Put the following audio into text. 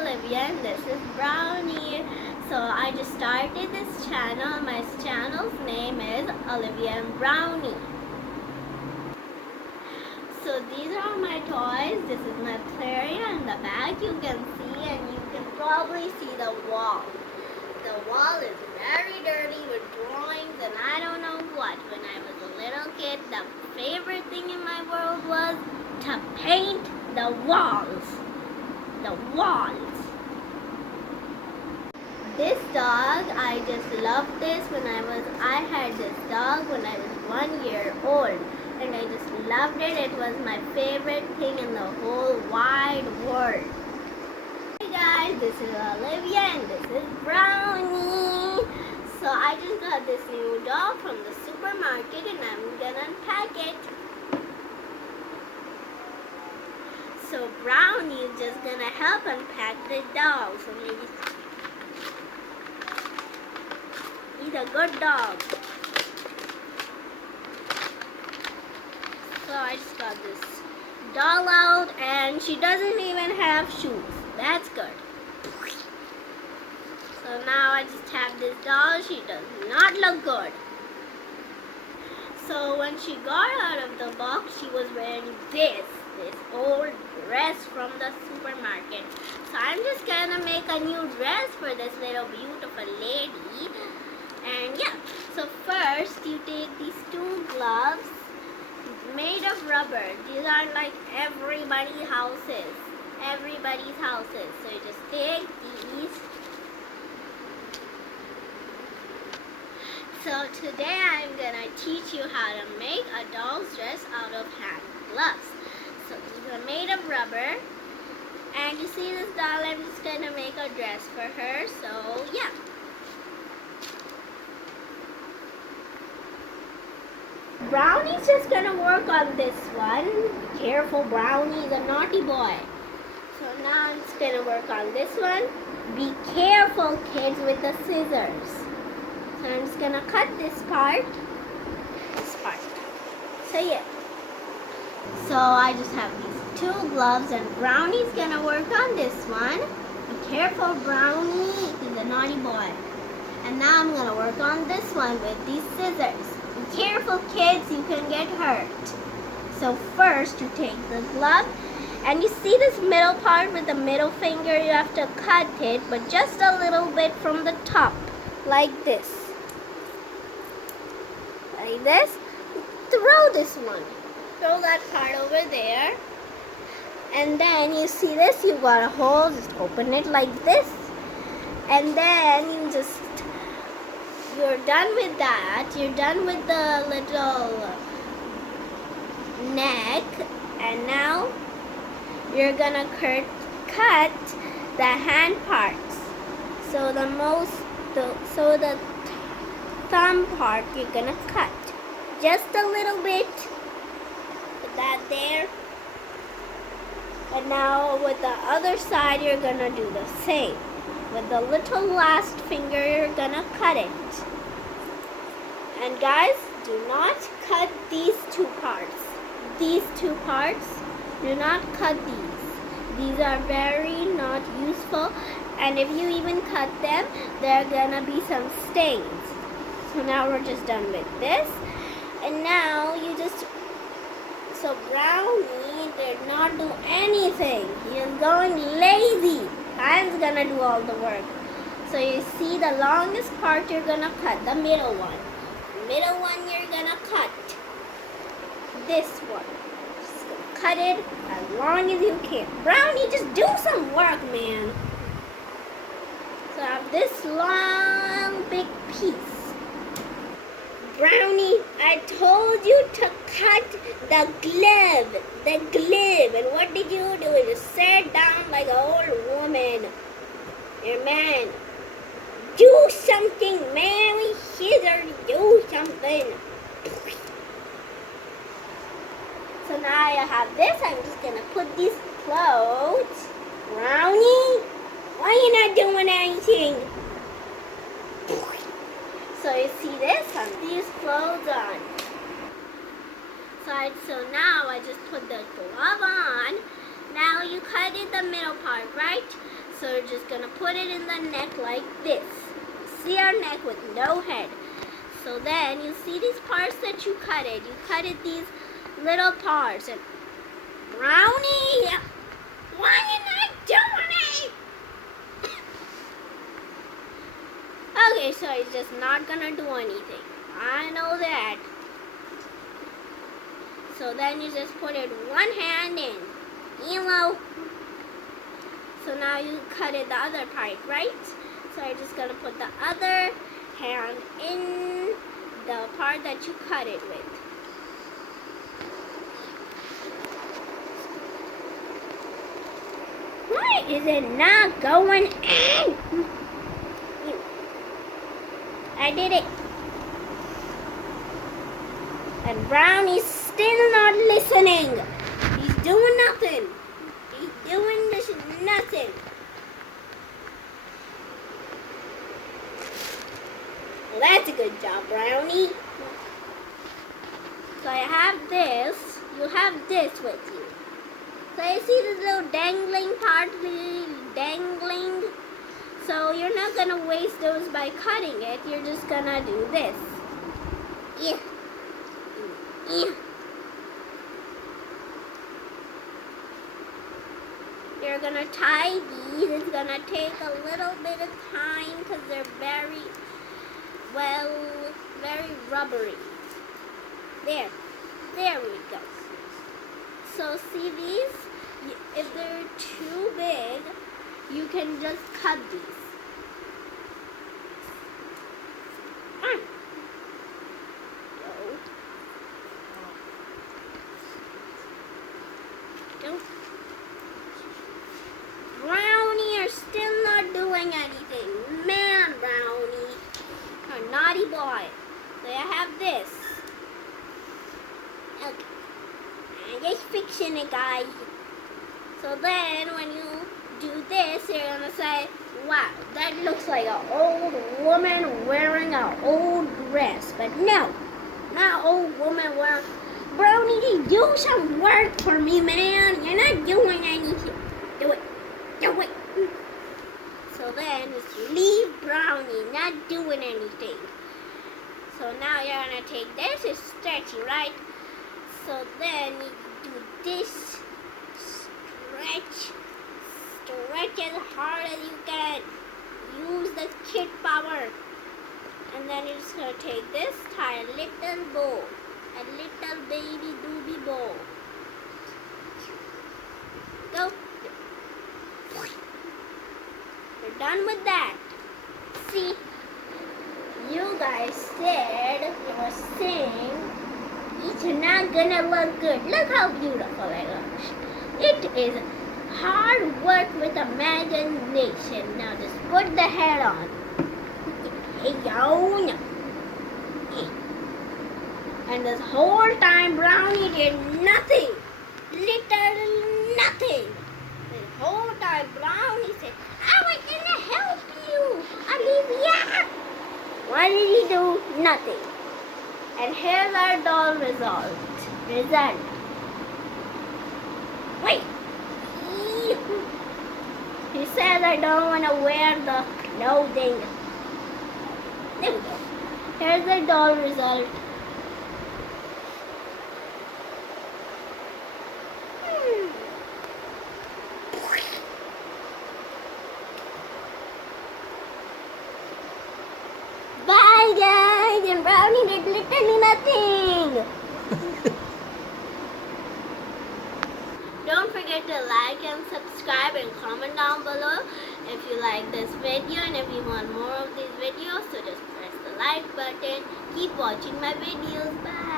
Olivia and this is Brownie. So I just started this channel. My channel's name is Olivia and Brownie. So these are my toys. This is my play area in the back. You can see, and you can probably see the wall. The wall is very dirty with drawings and I don't know what. When I was a little kid, the favorite thing in my world was to paint the walls. The walls. This dog, I just loved this I had this dog when I was 1 year old. And I just loved it. It was my favorite thing in the whole wide world. Hey guys, this is Olivia and this is Brownie. So I just got this new doll from the supermarket and I'm gonna unpack it. So Brownie is just gonna help unpack the doll. So maybe he's a good dog. So I just got this doll out and she doesn't even have shoes. That's good. So now I just have this doll. She does not look good. So when she got out of the box, she was wearing this old dress from the supermarket. So I'm just gonna make a new dress for this little beautiful lady. And yeah, so first you take these two gloves made of rubber. These are like everybody's houses. So you just take these. So today I'm gonna teach you how to make a doll's dress out of hand gloves. So these are made of rubber. And you see this doll, I'm just gonna make a dress for her. So yeah. Brownie's just gonna work on this one. Be careful, Brownie's a naughty boy. So now I'm just gonna work on this one. Be careful, kids, with the scissors. So I'm just gonna cut this part. So yeah. So I just have these two gloves and Brownie's gonna work on this one. Be careful, Brownie, he's a naughty boy. And now I'm gonna work on this one with these scissors. Be careful, kids, you can get hurt. So first you take the glove and you see this middle part with the middle finger, you have to cut it, but just a little bit from the top, like this. Like this. Throw this one. Throw that part over there. And then you see this, you got a hole, just open it like this. And then you're done with that. You're done with the little neck. And now you're gonna cut the hand parts. So the thumb part you're gonna cut. Just a little bit. Put that there. And now with the other side you're gonna do the same. With the little last finger you're gonna cut it. And guys, do not cut these two parts. These two parts, do not cut these. These are very not useful. And if you even cut them, there are gonna be some stains. So now we're just done with this. And now so Brownie did not do anything. He is going lazy. I'm gonna do all the work. So you see the longest part you're gonna cut, the middle one. Middle one you're gonna cut. This one. Just gonna cut it as long as you can. Brownie, just do some work, man. So I have this long big piece. Brownie, I told you to cut the glove. And what did you do? You just sat down like an old woman. Your man. Do something, Mary. Scissors, do something. So now I have this. I'm just gonna put these clothes. Brownie, why are you not doing anything? So you see this? These clothes on. So now I just put the glove on. Now you cut in the middle part, right? So we're just gonna put it in the neck like this. See our neck with no head. So then you see these parts that you cut it. You cut it these little parts. And Brownie, why are you not doing it? Okay, so he's just not gonna do anything. I know that. So then you just put it one hand in. You know. So now you cut it the other part, right? So I'm just gonna put the other hand in the part that you cut it with. Why is it not going in? I did it. And Brownie's still not listening. He's doing nothing. He's doing this nothing. Well, that's a good job, Brownie. So I have this. You have this with you. So you see this little dangling part, dangling. So you're not gonna waste those by cutting it. You're just gonna do this. Yeah. Yeah. You're gonna tie these. It's gonna take a little bit of time because they're very rubbery. There we go. So see these? If they're too big, you can just cut these. Brownie, you're still not doing anything. Man, Brownie. You're a naughty boy. So I have this. Okay. I'm just fixing it, guys. So then when you do this, you're going to say, wow, that looks like an old woman wearing an old dress. But no, not old woman wearing. Brownie, do some work for me, man. You're not doing anything. Do it. Do it. So then just leave Brownie not doing anything. So now you're going to take this. It's stretchy, right? So then you do this. Stretch as hard as you can. Use the kid power. And then you're just going to take this, tie a little bow. A little baby doobie bow. Go. We're done with that. See, you guys said, you were saying, it's not gonna look good. Look how beautiful it looks. It is hard work with imagination. Now just put the head on. And this whole time Brownie did nothing. Literally nothing. This whole time Brownie said, I was gonna help you, Olivia. What did he do? Nothing. And here's our doll result. Wait. He says I don't want to wear the clothing. There we go. Here's the doll result. Bye guys, and Brownie did literally nothing. Don't forget to like and subscribe and comment down below if you like this video and if you want more of these videos. So just press the like button. Keep watching my videos. Bye.